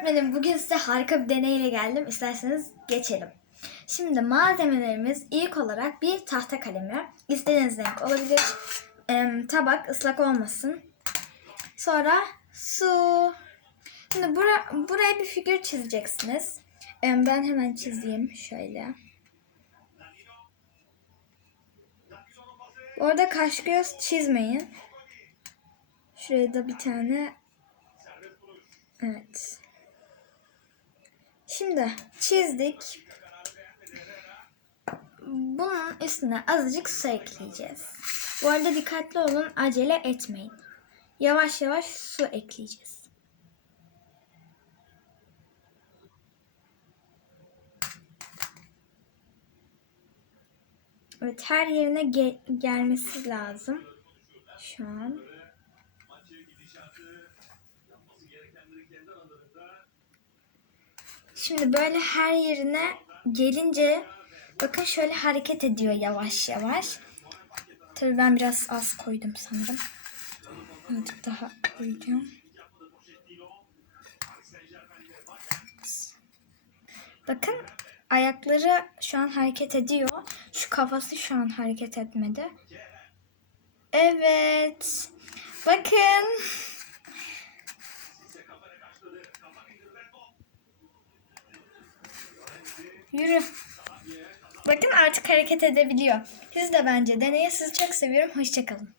öğretmenim bugün size harika bir deneyle geldim. İsterseniz geçelim. Şimdi malzemelerimiz ilk olarak bir tahta kalemi. İstediğiniz renk olabilir. Em, tabak ıslak olmasın. Sonra su. Şimdi bura, buraya bir figür çizeceksiniz. Em, ben hemen çizeyim şöyle. Orada kaş göz çizmeyin. Şuraya da bir tane. Evet. Şimdi çizdik. Bunun üstüne azıcık su ekleyeceğiz. Bu arada dikkatli olun, acele etmeyin. Yavaş yavaş su ekleyeceğiz. Evet, her yerine ge- gelmesi lazım. Şu an. Şimdi böyle her yerine gelince bakın şöyle hareket ediyor yavaş yavaş. Tabii ben biraz az koydum sanırım. Azıcık daha koyacağım. Bakın ayakları şu an hareket ediyor. Şu kafası şu an hareket etmedi. Evet. Bakın. Yürü. Bakın artık hareket edebiliyor. Siz de bence deneyin. Sizi çok seviyorum. Hoşçakalın.